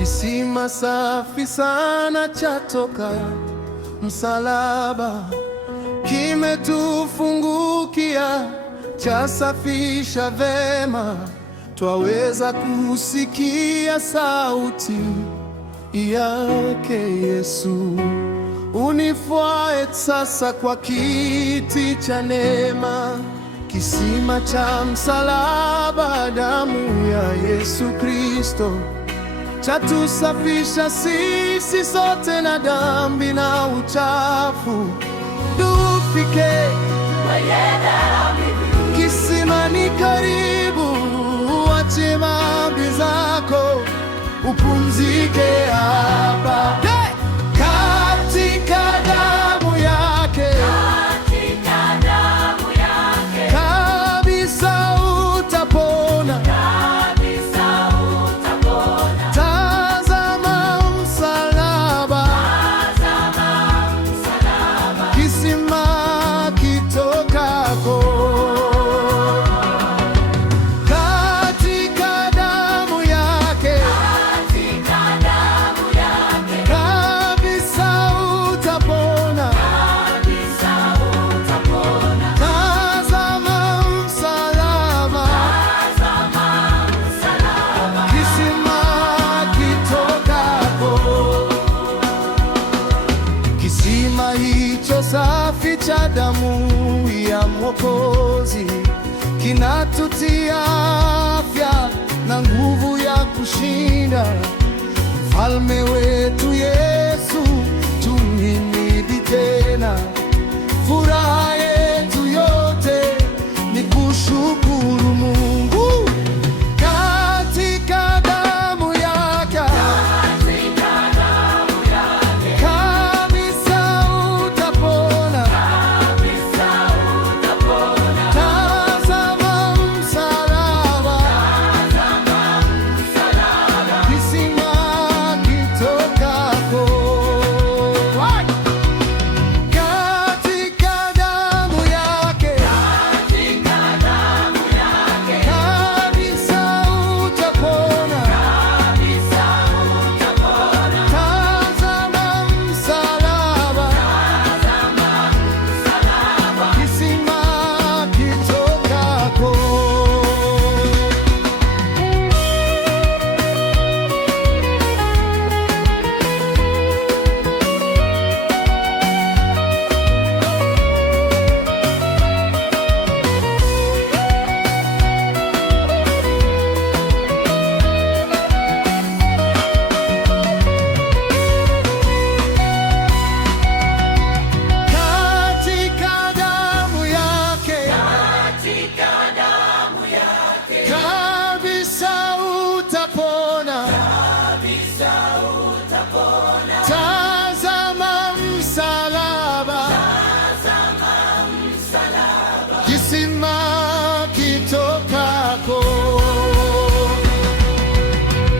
Kisima safi sana chatoka msalaba, kimetufungukia, chasafisha vema, twaweza kusikia sauti yake Yesu. Unifuate sasa kwa kiti cha neema, kisima cha msalaba, damu ya Yesu Kristo chatusafisha sisi sote na dhambi na uchafu. Tufike kwenye dhambi, kisima ni karibu, uache dhambi zako, upumzike hapa. Katika damu yake, kabisa utapona. Tazama msalaba, kisima kitokako. Katika damu yake, kabisa utapona. Tazama msalaba, kisima kitokako. Kisima hicho safi cha damu ya Mwokozi kinatutia afya na nguvu ya kushinda. Mfalme wetu Yesu tumhimidi tena, furaha yetu yote ni kushukuru Mungu. Katika damu yake, kabisa utapona. Tazama msalaba, kisima kitokako. Katika damu yake, kabisa utapona. Tazama msalaba, kisima kitokako. Katika damu yake, kabisa utapona. Tazama msalaba, kisima kitokako.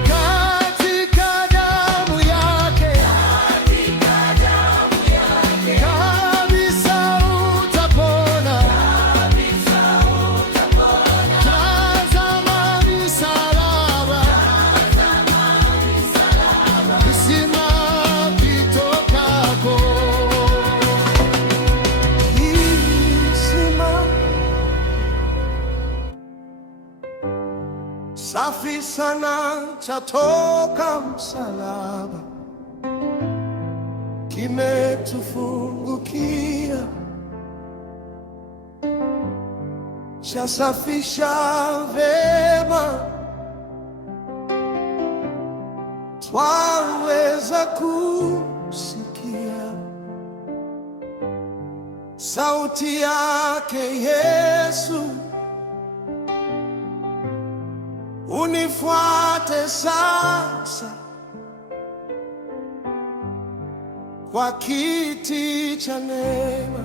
Katika damu yake, kabisa utapona. Tazama msalaba, kisima kitokako. Kisima safi sana chatoka msalaba, kimetufungukia, chasafisha vema, twaweza kusikia sauti yake Yesu. Unifuate sasa kwa kiti cha neema,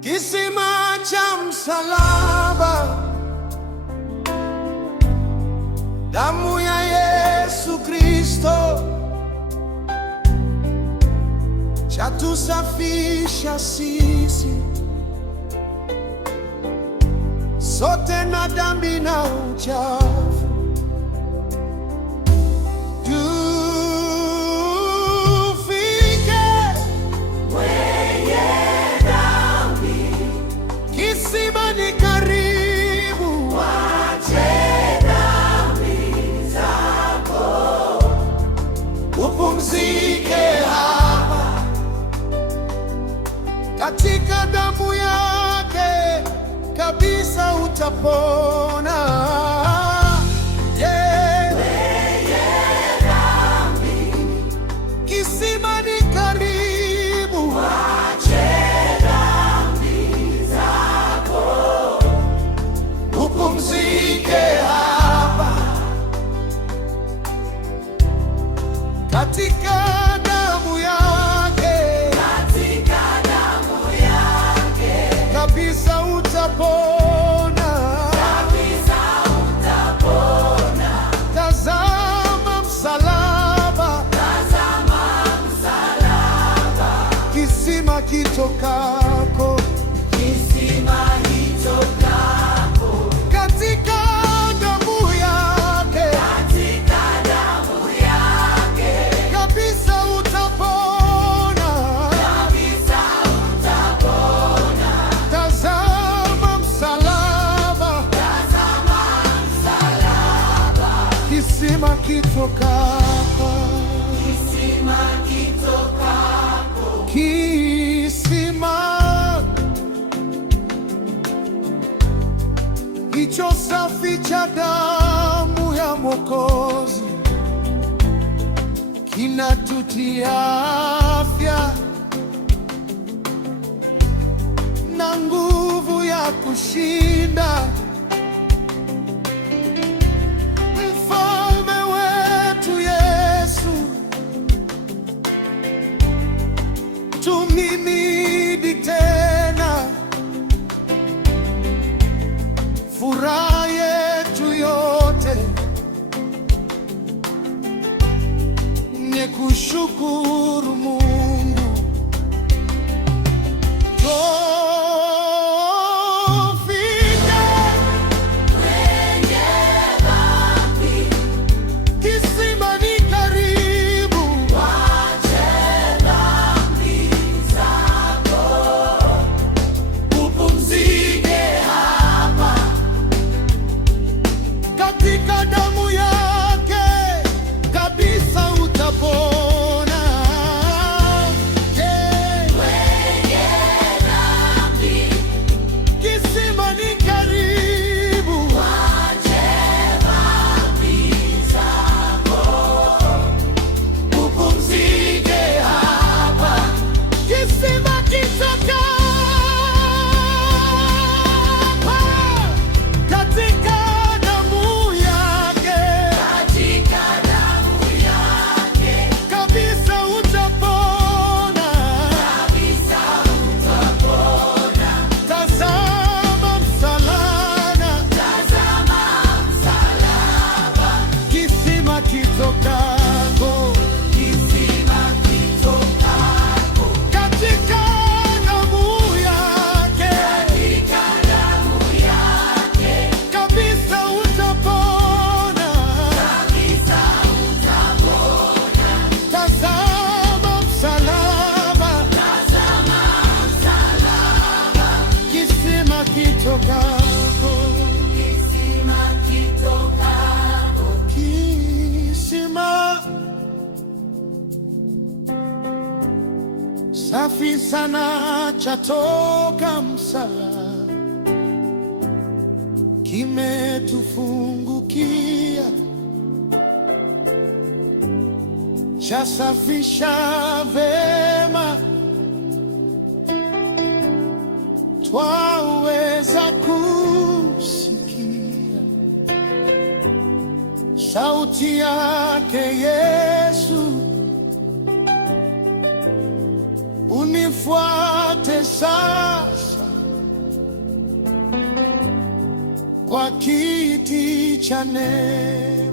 kisima cha msalaba, damu ya Yesu Kristo chatusafisha sisi sote na dhambi na uchafu. kitokapo, kisima hicho safi cha damu ya Mwokozi kinatutia afya na nguvu ya kushinda. Mfalme wetu Yesu, tumhimidi tena. Furaha yetu yote ni kushukuru Mungu. Safi sana chatoka msala, kimetufungukia, chasafisha vema, twaweza kusikia sauti yake Yesu. Unifuate sasa kwa kiti cha neema.